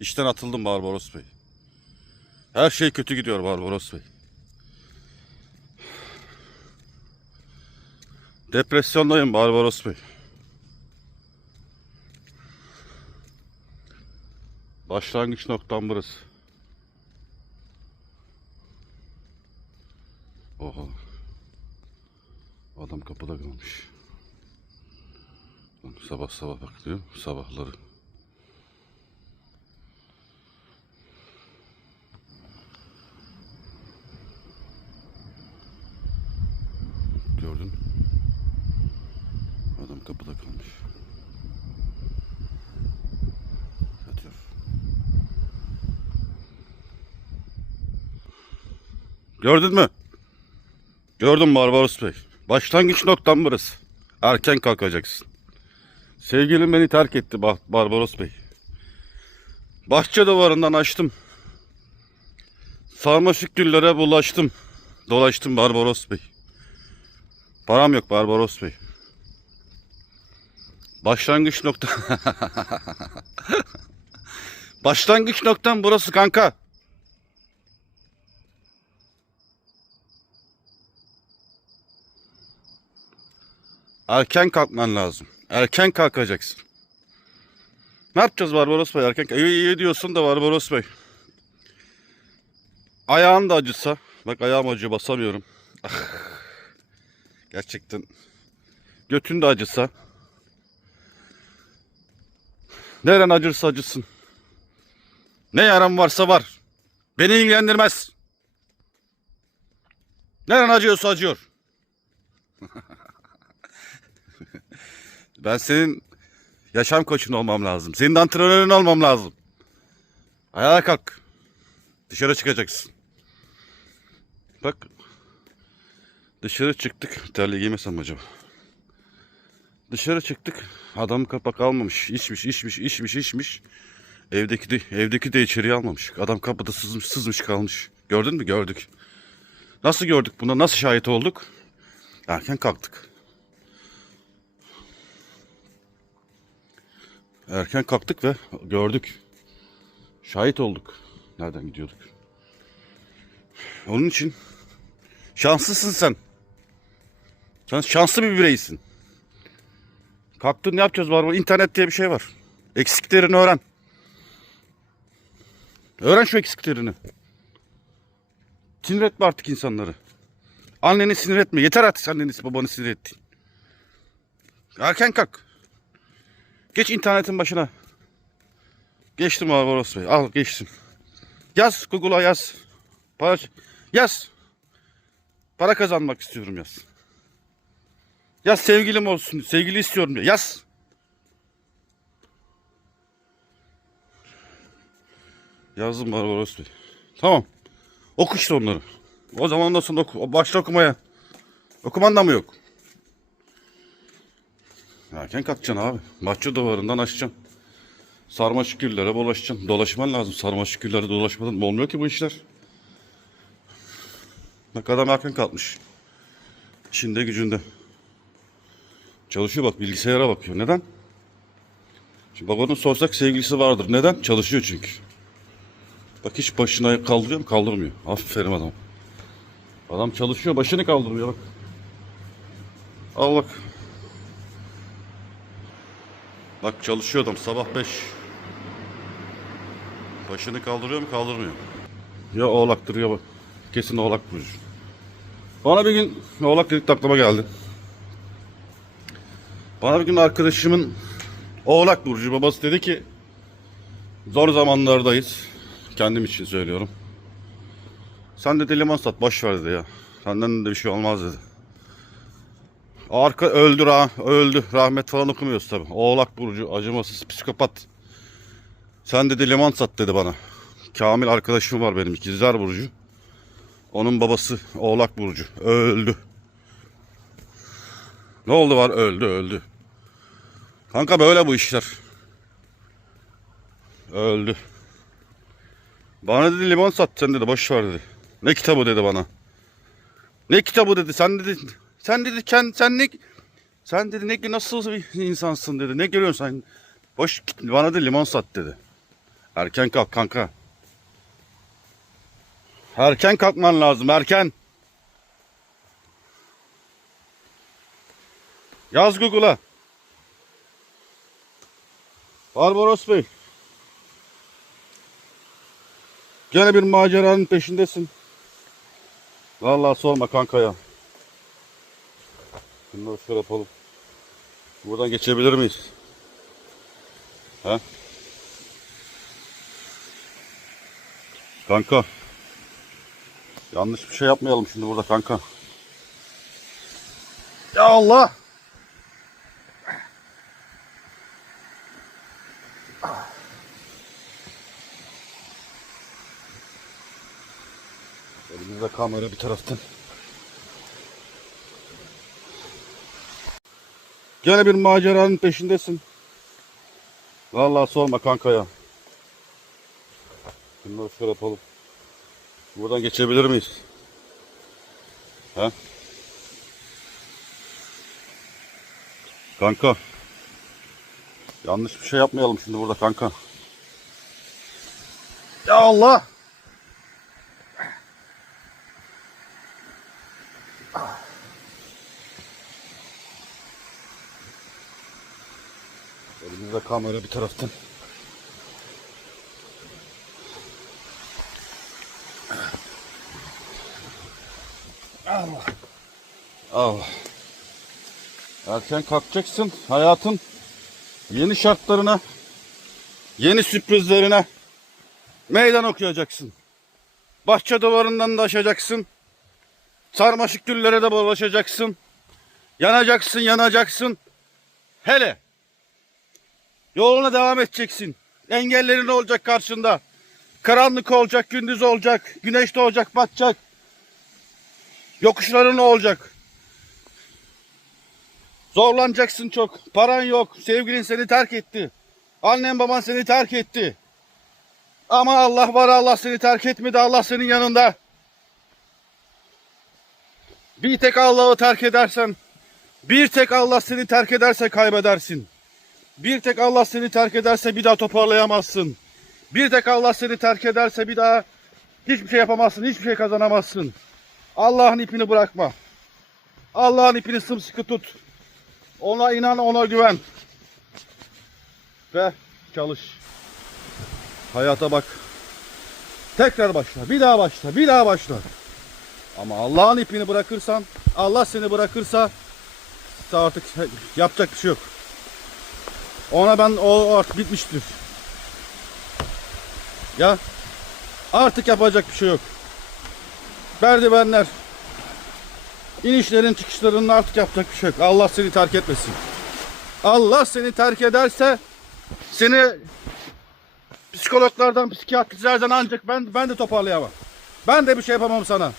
İşten atıldım Barbaros Bey. Her şey kötü gidiyor Barbaros Bey. Depresyondayım Barbaros Bey. Başlangıç noktam burası. Oha. Adam kapıda kalmış. Sabah sabah bakıyor. Sabahları. Gördün. mü? Adam kapıda kalmış. Yatıyor. Gördün mü? Gördüm Barbaros Bey. Başlangıç noktam burası. Erken kalkacaksın. Sevgilim beni terk etti Bar- Barbaros Bey. Bahçe duvarından açtım. Sarmaşık güllere bulaştım. Dolaştım Barbaros Bey. Param yok Barbaros Bey. Başlangıç nokta. Başlangıç noktam burası kanka. Erken kalkman lazım. Erken kalkacaksın. Ne yapacağız Barbaros Bey? Erken iyi, iyi diyorsun da Barbaros Bey. Ayağın da acısa. Bak ayağım acıyor basamıyorum. Gerçekten. Götün de acısa. Neren acırsa acısın. Ne yaram varsa var. Beni ilgilendirmez. Neren acıyorsa acıyor. Ben senin yaşam koçun olmam lazım. Senin de antrenörün olmam lazım. Ayağa kalk. Dışarı çıkacaksın. Bak. Dışarı çıktık. Terliği giymesem acaba? Dışarı çıktık. Adam kapak almamış. İçmiş, içmiş, içmiş, içmiş. Evdeki de, evdeki de içeriye almamış. Adam kapıda sızmış, sızmış kalmış. Gördün mü? Gördük. Nasıl gördük buna? Nasıl şahit olduk? Erken kalktık. Erken kalktık ve gördük. Şahit olduk. Nereden gidiyorduk? Onun için şanslısın sen. Sen şanslı bir bireysin. Kalktın ne yapacağız var mı? İnternet diye bir şey var. Eksiklerini öğren. Öğren şu eksiklerini. Sinir etme artık insanları. Anneni sinir etme. Yeter artık anneni babanı sinir ettin. Erken kalk. Geç internetin başına. Geçtim Barbaros Bey. Al geçtim. Yaz Google'a yaz. Para yaz. Para kazanmak istiyorum yaz. Yaz sevgilim olsun. Sevgili istiyorum diye. Yaz. Yazdım Barbaros Bey. Tamam. Oku işte onları. O zaman ondan sonra oku. Başla okumaya. Okuman da mı yok? Erken kalkacaksın abi. Bahçe duvarından açacaksın. Sarmaşık güllere dolaşacaksın. Dolaşman lazım. Sarmaşık güllere dolaşmadan olmuyor ki bu işler. Bak adam erken kalkmış. İşinde gücünde. Çalışıyor bak bilgisayara bakıyor. Neden? Şimdi babanın sorsak sevgilisi vardır. Neden? Çalışıyor çünkü. Bak hiç başına kaldırıyor mu? Kaldırmıyor. Aferin adam. Adam çalışıyor başını kaldırmıyor bak. Al bak. Bak çalışıyor adam sabah 5. Başını kaldırıyor mu kaldırmıyor. Ya oğlaktır ya bak. Kesin oğlak burcu. Bana bir gün oğlak dedik de aklıma geldi. Bana bir gün arkadaşımın oğlak burcu babası dedi ki zor zamanlardayız. Kendim için söylüyorum. Sen de limon sat boş ver dedi ya. Senden de bir şey olmaz dedi. Arka öldü ha öldü. Rahmet falan okumuyoruz tabi. Oğlak burcu acımasız psikopat. Sen dedi limon sat dedi bana. Kamil arkadaşım var benim ikizler burcu. Onun babası Oğlak burcu. Öldü. Ne oldu var öldü öldü. Kanka böyle bu işler. Öldü. Bana dedi limon sat sen dedi boş ver dedi. Ne kitabı dedi bana. Ne kitabı dedi sen dedi. Sen dedi kend, sen ne sen dedi ne nasıl bir insansın dedi. Ne görüyorsun sen? Boş bana dedi limon sat dedi. Erken kalk kanka. Erken kalkman lazım erken. Yaz Google'a. Barbaros Bey. Gene bir maceranın peşindesin. Vallahi sorma kanka ya. Bunları şöyle yapalım. Buradan geçebilir miyiz? He? Kanka. Yanlış bir şey yapmayalım şimdi burada kanka. Ya Allah. Elimizde kamera bir taraftan. Gene bir maceranın peşindesin. Vallahi sorma kanka ya. Bunları şöyle yapalım. Buradan geçebilir miyiz? He? Kanka. Yanlış bir şey yapmayalım şimdi burada kanka. Ya Allah. Kamera bir taraftan. Allah. Allah. Erken kalkacaksın. Hayatın yeni şartlarına, yeni sürprizlerine meydan okuyacaksın. Bahçe duvarından da aşacaksın. Sarmaşık güllere de dolaşacaksın. Yanacaksın, yanacaksın. Hele Yoluna devam edeceksin. Engellerin olacak karşında. Karanlık olacak, gündüz olacak, güneş doğacak, batacak. Yokuşların olacak. Zorlanacaksın çok. Paran yok. Sevgilin seni terk etti. Annen baban seni terk etti. Ama Allah var Allah seni terk etmedi. Allah senin yanında. Bir tek Allah'ı terk edersen, bir tek Allah seni terk ederse kaybedersin. Bir tek Allah seni terk ederse bir daha toparlayamazsın. Bir tek Allah seni terk ederse bir daha hiçbir şey yapamazsın, hiçbir şey kazanamazsın. Allah'ın ipini bırakma. Allah'ın ipini sımsıkı tut. Ona inan, ona güven. Ve çalış. Hayata bak. Tekrar başla, bir daha başla, bir daha başla. Ama Allah'ın ipini bırakırsan, Allah seni bırakırsa artık yapacak bir şey yok. Ona ben o artık bitmiştir. Ya artık yapacak bir şey yok. Merdivenler inişlerin çıkışlarının artık yapacak bir şey yok. Allah seni terk etmesin. Allah seni terk ederse seni psikologlardan, psikiyatristlerden ancak ben ben de toparlayamam. Ben de bir şey yapamam sana.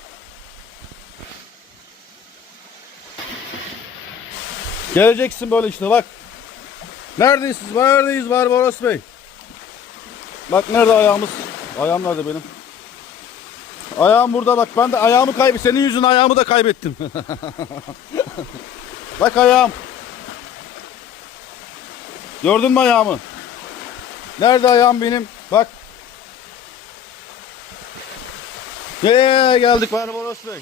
Geleceksin böyle işte bak. Neredeyiz? Neredeyiz Barbaros Bey? Bak nerede ayağımız? Ayağım nerede benim? Ayağım burada bak. Ben de ayağımı kaybettim. Senin yüzünden ayağımı da kaybettim. bak ayağım. Gördün mü ayağımı? Nerede ayağım benim? Bak. Eee geldik Barbaros Bey.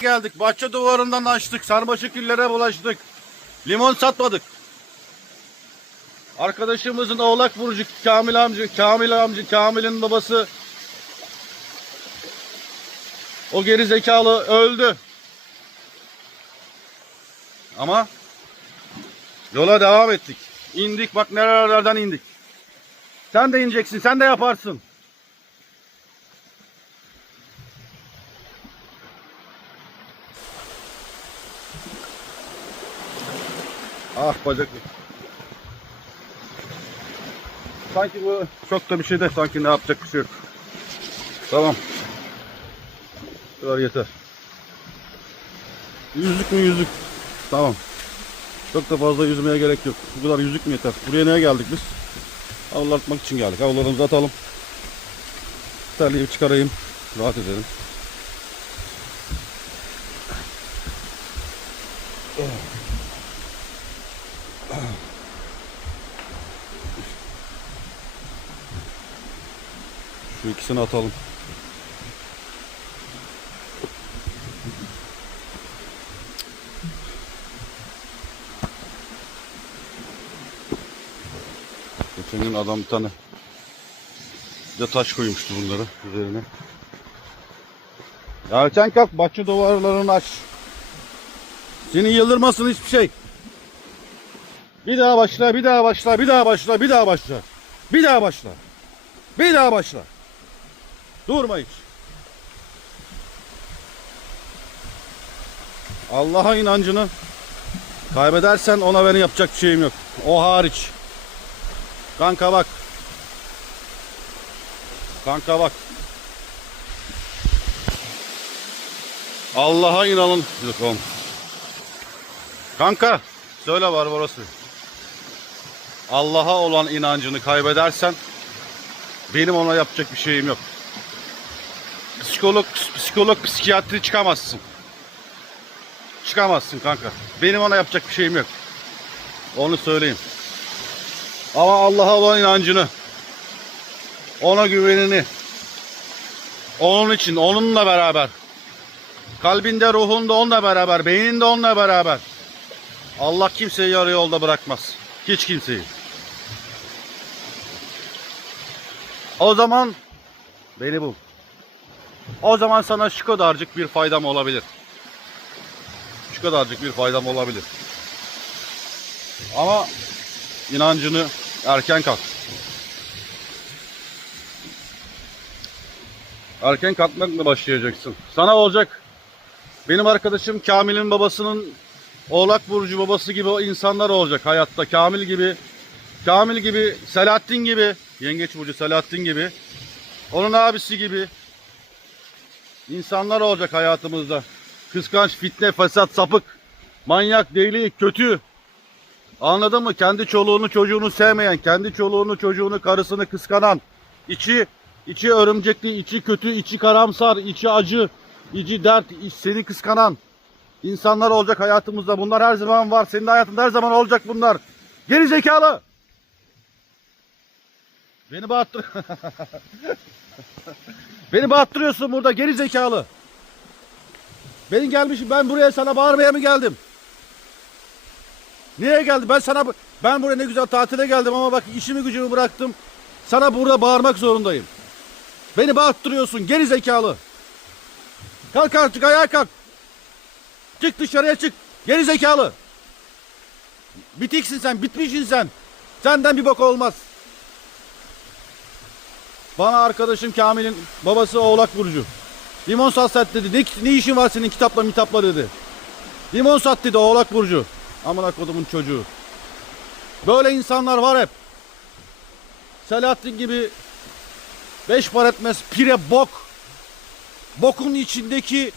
Geldik. Bahçe duvarından açtık. Sarmaşık illere bulaştık. Limon satmadık. Arkadaşımızın oğlak burcu Kamil amca, Kamil amca, Kamil'in babası o geri zekalı öldü. Ama yola devam ettik. İndik bak nerelerden indik. Sen de ineceksin, sen de yaparsın. Ah bacak. Sanki bu çok da bir şey de sanki ne yapacak bir şey yok. Tamam. Bu kadar yeter. Yüzlük mü yüzlük? Tamam. Çok da fazla yüzmeye gerek yok. Bu kadar yüzlük mü yeter? Buraya neye geldik biz? Havlu atmak için geldik. Havlularımızı atalım. Terliği çıkarayım. Rahat edelim. İkisini atalım. Geçen gün adam bir tane de taş koymuştu bunları üzerine. Erken kalk bahçe duvarlarını aç. Seni yıldırmasın hiçbir şey. Bir daha başla, bir daha başla, bir daha başla, bir daha başla. Bir daha başla. Bir daha başla. Durma hiç. Allah'a inancını kaybedersen ona benim yapacak bir şeyim yok. O hariç. Kanka bak. Kanka bak. Allah'a inanın. Yok oğlum. Kanka söyle var orası. Allah'a olan inancını kaybedersen benim ona yapacak bir şeyim yok. Psikolog, psikolog, psikiyatri çıkamazsın. Çıkamazsın kanka. Benim ona yapacak bir şeyim yok. Onu söyleyeyim. Ama Allah'a olan inancını, ona güvenini, onun için, onunla beraber, kalbinde, ruhunda onunla beraber, beyninde onunla beraber. Allah kimseyi yarı yolda bırakmaz. Hiç kimseyi. O zaman beni bul. O zaman sana şu kadarcık bir faydam olabilir. Şu kadarcık bir faydam olabilir. Ama inancını erken kalk. Erken kalkmakla başlayacaksın. Sana olacak. Benim arkadaşım Kamil'in babasının Oğlak Burcu babası gibi insanlar olacak hayatta. Kamil gibi, Kamil gibi, Selahattin gibi, Yengeç Burcu Selahattin gibi, onun abisi gibi insanlar olacak hayatımızda. Kıskanç, fitne, fesat, sapık, manyak, deli, kötü. Anladın mı? Kendi çoluğunu çocuğunu sevmeyen, kendi çoluğunu çocuğunu karısını kıskanan, içi içi örümcekli, içi kötü, içi karamsar, içi acı, içi dert, seni kıskanan insanlar olacak hayatımızda. Bunlar her zaman var. Senin hayatında her zaman olacak bunlar. Geri zekalı. Beni bağırttır. Beni bağırttırıyorsun burada geri zekalı. Benim gelmişim ben buraya sana bağırmaya mı geldim? Niye geldim? Ben sana ben buraya ne güzel tatile geldim ama bak işimi gücümü bıraktım. Sana burada bağırmak zorundayım. Beni bağırttırıyorsun geri zekalı. Kalk artık ayağa kalk. Çık dışarıya çık. Geri zekalı. Bitiksin sen, bitmişsin sen. Senden bir bok olmaz. Bana arkadaşım Kamil'in babası Oğlak Burcu. Limon sat sat dedi. Ne, ne işin var senin kitapla mitapla dedi. Limon sat dedi Oğlak Burcu. Amına kodumun çocuğu. Böyle insanlar var hep. Selahattin gibi beş par etmez pire bok. Bokun içindeki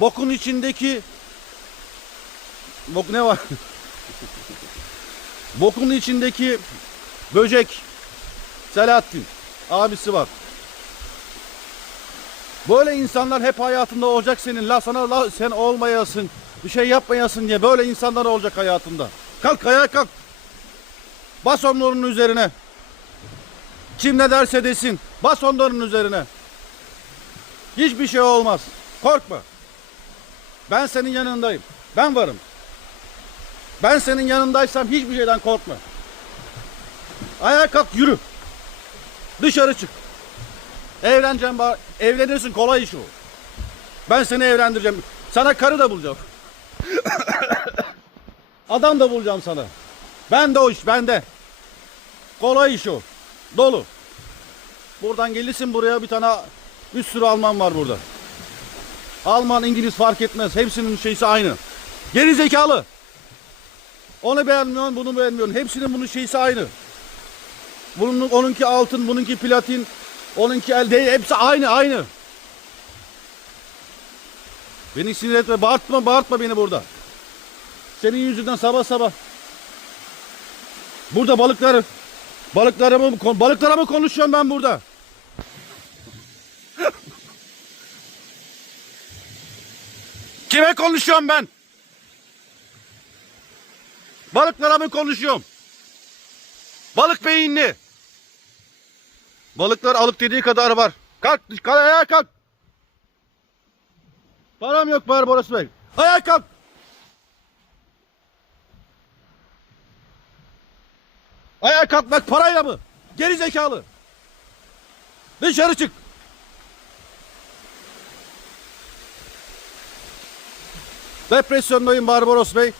bokun içindeki bok ne var? bokun içindeki böcek Selahattin abisi var. Böyle insanlar hep hayatında olacak senin. La sana la sen olmayasın. Bir şey yapmayasın diye böyle insanlar olacak hayatında. Kalk ayağa kalk. Bas onların üzerine. Kim ne derse desin. Bas onların üzerine. Hiçbir şey olmaz. Korkma. Ben senin yanındayım. Ben varım. Ben senin yanındaysam hiçbir şeyden korkma. Ayağa kalk yürü. Dışarı çık. Evleneceğim bari. Evlenirsin kolay iş o. Ben seni evlendireceğim. Sana karı da bulacağım. Adam da bulacağım sana. Ben de o iş bende. Kolay iş o. Dolu. Buradan gelirsin buraya bir tane bir sürü Alman var burada. Alman, İngiliz fark etmez. Hepsinin şeysi aynı. Geri zekalı. Onu beğenmiyorsun, bunu beğenmiyorsun. Hepsinin bunun şeysi aynı. Bunun, onunki altın, bununki platin, onunki elde, hepsi aynı, aynı. Beni sinir etme, bağırtma, bağırtma beni burada. Senin yüzünden sabah sabah. Burada balıkları, balıklara mı, balıklara mı konuşuyorum ben burada? Kime konuşuyorum ben? Balıklara mı konuşuyorum? Balık beyinli. Balıklar alık dediği kadar var. Kalk, kalk ayağa kalk. Param yok Barbaros Bey. Ayağa kalk. Ayağa kalkmak parayla mı? Geri zekalı. Dışarı çık. Depresyondayım Barbaros Bey.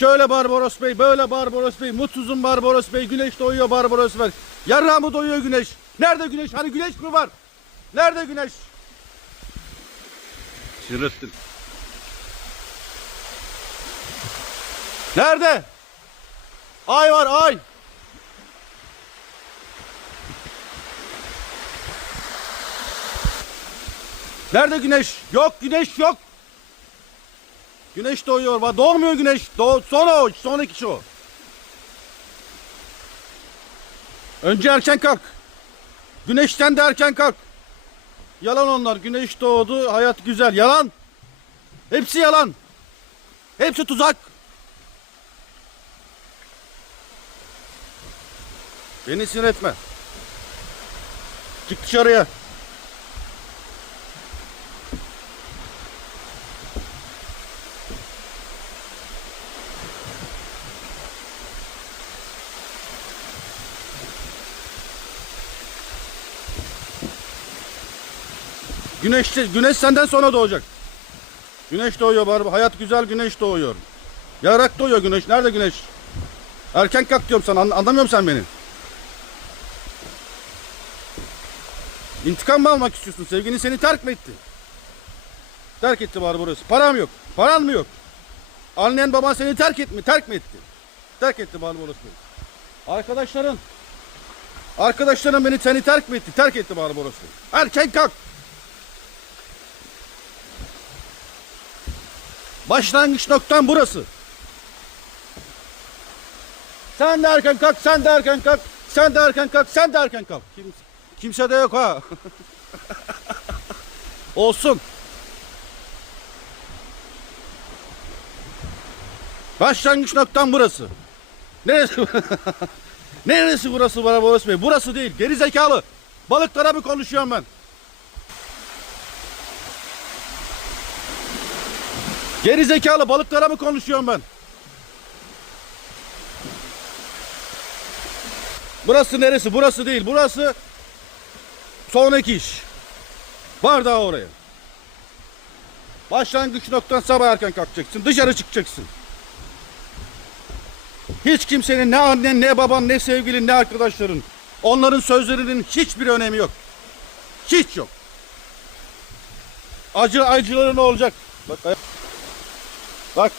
Şöyle Barbaros Bey, böyle Barbaros Bey, mutsuzum Barbaros Bey, güneş doğuyor Barbaros Bey. Yarrağı mı doyuyor güneş? Nerede güneş? Hani güneş mi var? Nerede güneş? Sinirlettin. Nerede? Ay var ay. Nerede güneş? Yok güneş yok. Güneş doğuyor. Bak doğmuyor güneş. Doğ son o. Son o. Önce erken kalk. Güneşten de erken kalk. Yalan onlar. Güneş doğdu. Hayat güzel. Yalan. Hepsi yalan. Hepsi tuzak. Beni sinir etme. Çık dışarıya. Güneş, güneş senden sonra doğacak. Güneş doğuyor bari. Hayat güzel güneş doğuyor. Yarak doğuyor güneş. Nerede güneş? Erken kalk diyorum sana. An- Anlamıyor musun sen beni? İntikam mı almak istiyorsun? Sevgilin seni terk mi etti? Terk etti bari burası. Param yok. Paran mı yok? Annen baban seni terk etti mi? Terk mi etti? Terk etti bari burası. Arkadaşların Arkadaşların beni seni terk mi etti? Terk etti bari burası. Erken kalk. Başlangıç noktan burası. Sen de erken kalk, sen de erken kalk, sen de erken kalk, sen de erken kalk. Kim, kimse de yok ha. Olsun. Başlangıç noktan burası. Neresi? Neresi burası bana Boğaz Bey? Burası değil. Geri zekalı. Balıklara mı konuşuyorum ben? Geri zekalı balıklara mı konuşuyorum ben? Burası neresi? Burası değil. Burası sonraki iş. Var daha oraya. Başlangıç noktan sabah erken kalkacaksın. Dışarı çıkacaksın. Hiç kimsenin ne annen, ne baban, ne sevgilin, ne arkadaşların. Onların sözlerinin hiçbir önemi yok. Hiç yok. Acı acıları ne olacak? Bak, bak.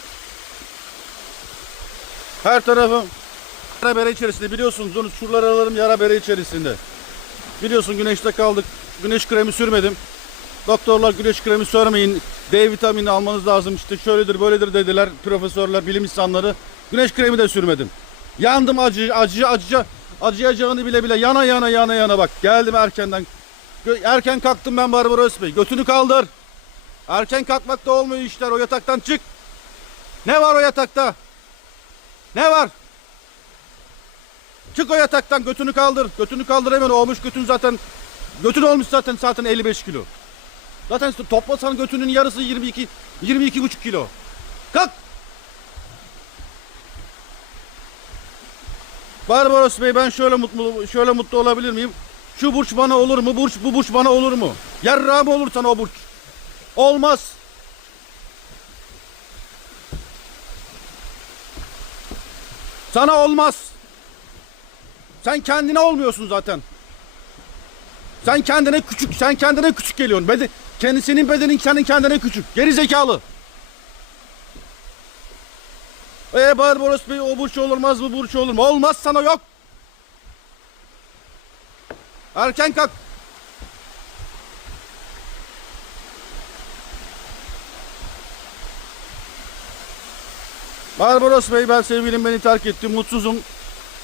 Her tarafım yara bere içerisinde biliyorsunuz onu şuralar aralarım yara bere içerisinde. Biliyorsun güneşte kaldık. Güneş kremi sürmedim. Doktorlar güneş kremi sürmeyin. D vitamini almanız lazım işte şöyledir böyledir dediler profesörler, bilim insanları. Güneş kremi de sürmedim. Yandım acı acı acı acıyacağını bile bile yana yana yana yana bak. Geldim erkenden. Erken kalktım ben Barbaros Bey. Götünü kaldır. Erken kalkmak da olmuyor işler. O yataktan çık. Ne var o yatakta? Ne var? Çık o yataktan götünü kaldır. Götünü kaldır hemen olmuş götün zaten. Götün olmuş zaten zaten 55 kilo. Zaten toplasan götünün yarısı 22 22 buçuk kilo. Kalk. Barbaros Bey ben şöyle mutlu şöyle mutlu olabilir miyim? Şu burç bana olur mu? Burç bu burç bana olur mu? Yarrağı mı olur sana o burç? Olmaz. Sana olmaz. Sen kendine olmuyorsun zaten. Sen kendine küçük, sen kendine küçük geliyorsun. Beden, kendisinin bedenin senin kendine küçük. Geri zekalı. Ee Barbaros Bey o burç olmaz bu burç olur mu? Olmaz sana yok. Erken kalk. Barbaros Bey ben sevgilim beni terk etti. Mutsuzum.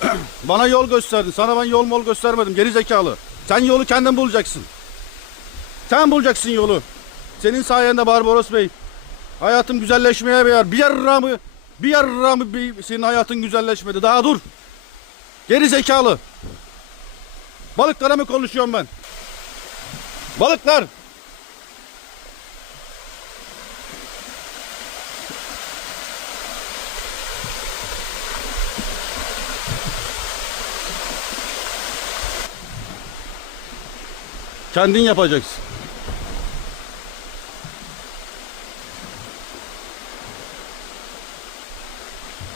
Bana yol gösterdin. Sana ben yol mol göstermedim. Geri zekalı. Sen yolu kendin bulacaksın. Sen bulacaksın yolu. Senin sayende Barbaros Bey. Hayatım güzelleşmeye bir yer. Bir yarra mı? Bir yarra mı bir, senin hayatın güzelleşmedi. Daha dur. Geri zekalı. Balıklara mı konuşuyorum ben? Balıklar. Kendin yapacaksın.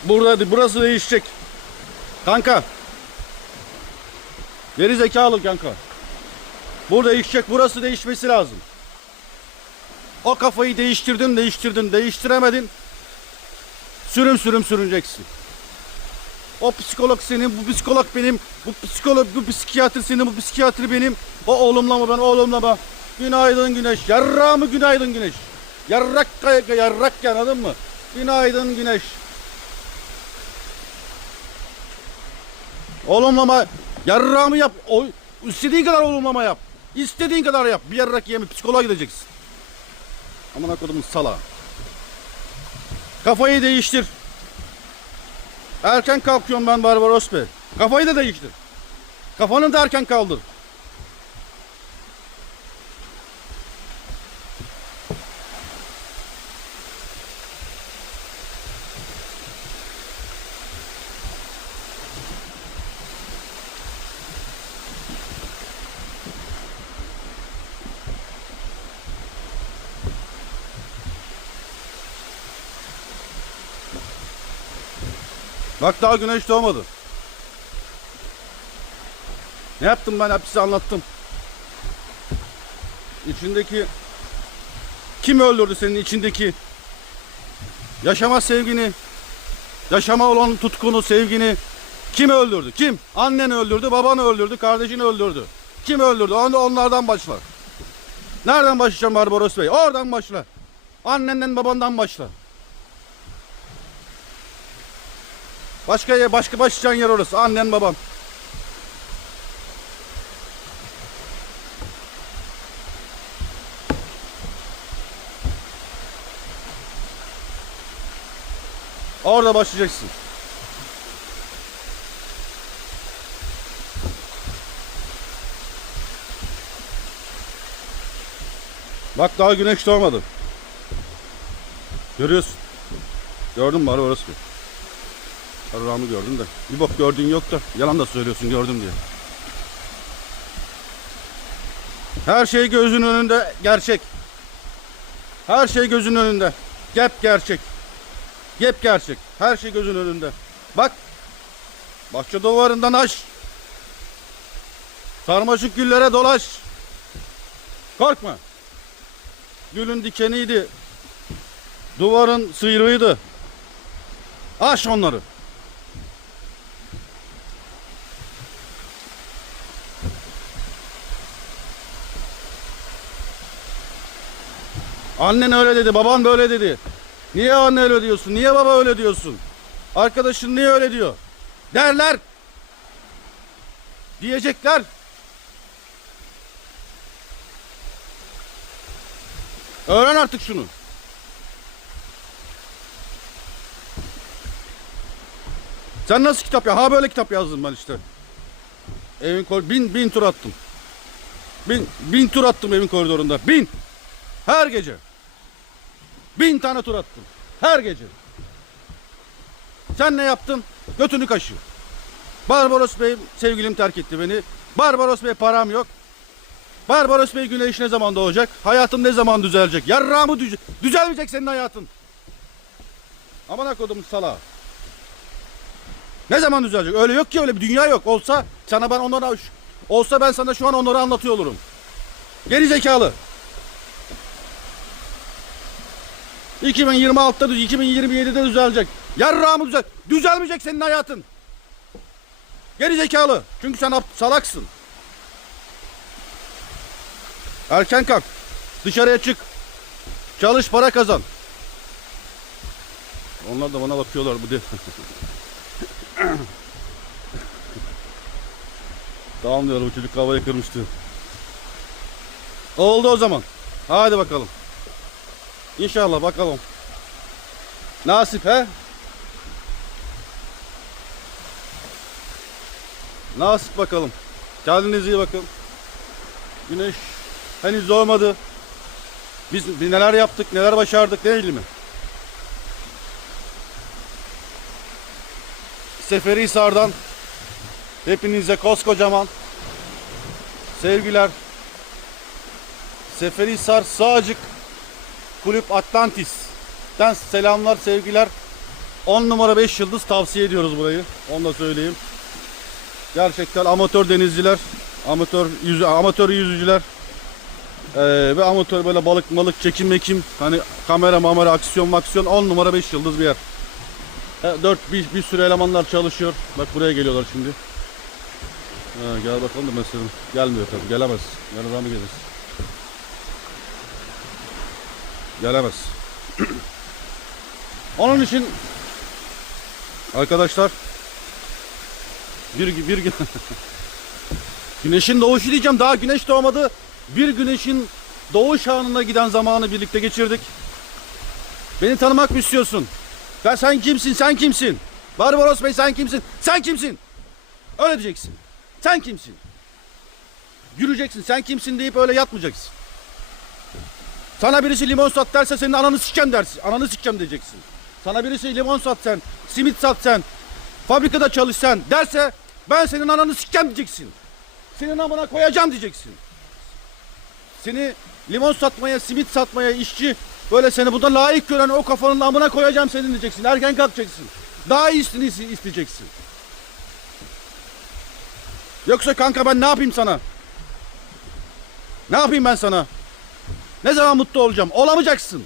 Burada burası değişecek. Kanka. Geri zekalı kanka. Burada değişecek. Burası değişmesi lazım. O kafayı değiştirdin, değiştirdin, değiştiremedin. Sürüm sürüm sürüneceksin. O psikolog senin, bu psikolog benim, bu psikolog, bu psikiyatr senin, bu psikiyatr benim. O olumlama ben, o olumlama. Günaydın güneş, yarra mı günaydın güneş? Yarrak yarrak ya, anladın mı? Günaydın güneş. Olumlama, yarrağımı yap. O, istediğin kadar olumlama yap. İstediğin kadar yap. Bir yarrak yeme, psikoloğa gideceksin. Aman kodumun sala. Kafayı değiştir. Erken kalkıyorum ben Barbaros Bey. Kafayı da değiştir. Kafanı da erken kaldır. Bak daha güneş doğmadı. Ne yaptım ben hep size anlattım. İçindeki kim öldürdü senin içindeki yaşama sevgini, yaşama olan tutkunu, sevgini kim öldürdü? Kim? Annen öldürdü, babanı öldürdü, kardeşini öldürdü. Kim öldürdü? On- Onlardan başla. Nereden başlayacağım Barbaros Bey? Oradan başla. Annenden babandan başla. Başka yer, başka başlayacağın yer orası. Annen baban. Orada başlayacaksın. Bak daha güneş doğmadı. Görüyorsun. Gördün mü? Orası. Arramı gördüm de. Bir bok gördüğün yok da yalan da söylüyorsun gördüm diye. Her şey gözün önünde gerçek. Her şey gözün önünde. Gep gerçek. Gep gerçek. Her şey gözün önünde. Bak. Bahçe duvarından aç. Sarmaşık güllere dolaş. Korkma. Gülün dikeniydi. Duvarın sıyrığıydı. Aş onları. Annen öyle dedi, baban böyle dedi. Niye anne öyle diyorsun? Niye baba öyle diyorsun? Arkadaşın niye öyle diyor? Derler. Diyecekler. Öğren artık şunu. Sen nasıl kitap ya? Ha böyle kitap yazdım ben işte. Evin kor bin bin tur attım. Bin bin tur attım evin koridorunda. Bin. Her gece. Bin tane tur attım. Her gece. Sen ne yaptın? Götünü kaşıyor. Barbaros Bey sevgilim terk etti beni. Barbaros Bey param yok. Barbaros Bey güneş ne zaman doğacak? Hayatım ne zaman düzelecek? Yarrağımı düze düzelmeyecek senin hayatın. Aman akodum sala. Ne zaman düzelecek? Öyle yok ki öyle bir dünya yok. Olsa sana ben onları olsa ben sana şu an onları anlatıyor olurum. Geri zekalı. 2026'da düz, 2027'de düzelecek. Yarrağımı düzel. Düzelmeyecek senin hayatın. Geri zekalı. Çünkü sen salaksın. Erken kalk. Dışarıya çık. Çalış para kazan. Onlar da bana bakıyorlar bu diye. tamam diyor bu çocuk havayı kırmıştı. Oldu o zaman. Hadi bakalım. İnşallah bakalım. Nasip he? Nasip bakalım. Kendinize iyi bakın. Güneş henüz doğmadı. Biz neler yaptık, neler başardık değil mi? Seferihisar'dan hepinize koskocaman sevgiler. Seferihisar Sağcık Kulüp Atlantis'ten selamlar, sevgiler. 10 numara 5 yıldız tavsiye ediyoruz burayı. Onu da söyleyeyim. Gerçekten amatör denizciler, amatör yüzü, amatör yüzücüler eee, ve amatör böyle balık malık çekim mekim hani kamera mamara aksiyon maksiyon 10 numara 5 yıldız bir yer. 4 bir, bir sürü elemanlar çalışıyor. Bak buraya geliyorlar şimdi. Ha, gel bakalım da mesela gelmiyor tabii gelemez. Yanına mı gelir? Gelemez. Onun için arkadaşlar bir bir gün güneşin doğuşu diyeceğim daha güneş doğmadı. Bir güneşin doğuş anına giden zamanı birlikte geçirdik. Beni tanımak mı istiyorsun? Ben sen kimsin? Sen kimsin? Barbaros Bey sen kimsin? Sen kimsin? Öyle diyeceksin. Sen kimsin? Yürüyeceksin. Sen kimsin deyip öyle yatmayacaksın. Sana birisi limon sat derse senin ananı sikeceğim dersin. Ananı sikeceğim diyeceksin. Sana birisi limon sat sen, simit sat sen, fabrikada çalış sen derse ben senin ananı sikeceğim diyeceksin. Senin amına koyacağım diyeceksin. Seni limon satmaya, simit satmaya işçi böyle seni burada layık gören o kafanın amına koyacağım senin diyeceksin. Erken kalkacaksın. Daha iyisini iste- isteyeceksin. Yoksa kanka ben ne yapayım sana? Ne yapayım ben sana? Ne zaman mutlu olacağım? Olamayacaksın.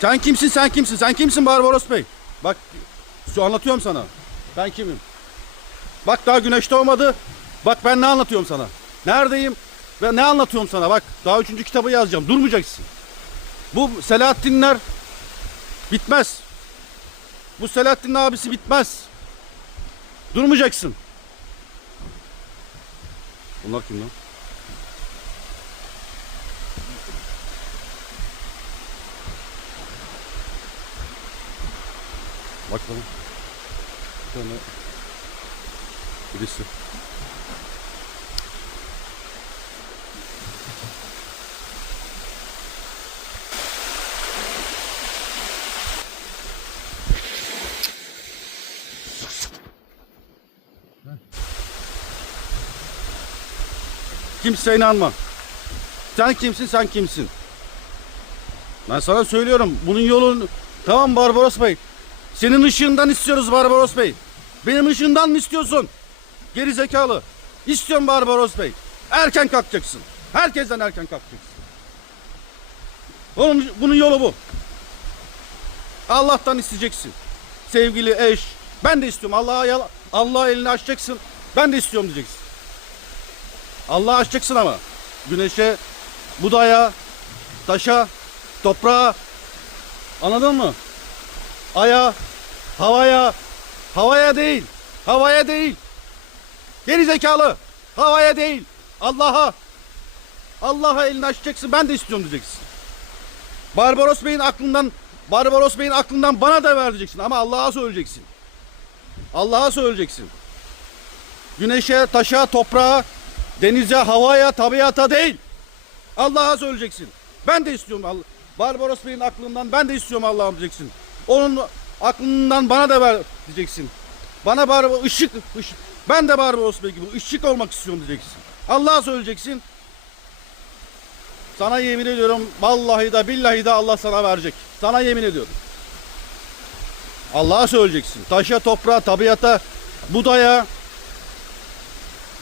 Sen kimsin sen kimsin? Sen kimsin Barbaros Bey? Bak şu anlatıyorum sana. Ben kimim? Bak daha güneş doğmadı. Bak ben ne anlatıyorum sana. Neredeyim ve ne anlatıyorum sana. Bak daha üçüncü kitabı yazacağım. Durmayacaksın. Bu Selahattinler bitmez. Bu Selahattin abisi bitmez. Durmayacaksın. Bunlar kim lan? Bak bana. Bir tane birisi. Kimse inanma. Sen kimsin sen kimsin? Ben sana söylüyorum bunun yolun tamam Barbaros Bey. Senin ışığından istiyoruz Barbaros Bey. Benim ışığından mı istiyorsun? Geri zekalı. İstiyorum Barbaros Bey. Erken kalkacaksın. Herkesten erken kalkacaksın. Onun, bunun yolu bu. Allah'tan isteyeceksin. Sevgili eş. Ben de istiyorum. Allah'a Allah'a elini açacaksın. Ben de istiyorum diyeceksin. Allah'a açacaksın ama. Güneşe, budaya, taşa, toprağa. Anladın mı? Aya, havaya, havaya değil, havaya değil. Geri zekalı, havaya değil, Allah'a. Allah'a elini açacaksın, ben de istiyorum diyeceksin. Barbaros Bey'in aklından, Barbaros Bey'in aklından bana da ver diyeceksin ama Allah'a söyleyeceksin. Allah'a söyleyeceksin. Güneşe, taşa, toprağa, denize, havaya, tabiata değil. Allah'a söyleyeceksin. Ben de istiyorum Allah. Barbaros Bey'in aklından ben de istiyorum Allah'ım diyeceksin. Onun aklından bana da ver diyeceksin. Bana Barbaros ışık, ışık. Ben de Barbaros Bey gibi ışık olmak istiyorum diyeceksin. Allah'a söyleyeceksin. Sana yemin ediyorum vallahi da billahi de Allah sana verecek. Sana yemin ediyorum. Allah'a söyleyeceksin. Taşa, toprağa, tabiata, budaya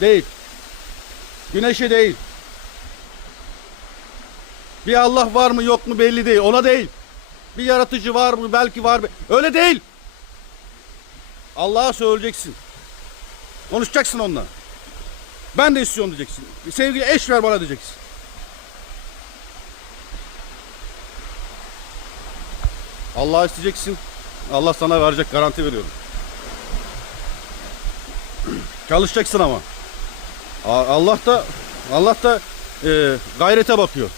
değil. Güneşe değil. Bir Allah var mı yok mu belli değil. Ona değil. Bir yaratıcı var mı belki var mı. Öyle değil. Allah'a söyleyeceksin. Konuşacaksın onunla. Ben de istiyorum diyeceksin. Sevgili eş ver bana diyeceksin. Allah isteyeceksin. Allah sana verecek garanti veriyorum. Çalışacaksın ama. Allah da Allah da e, gayrete bakıyor.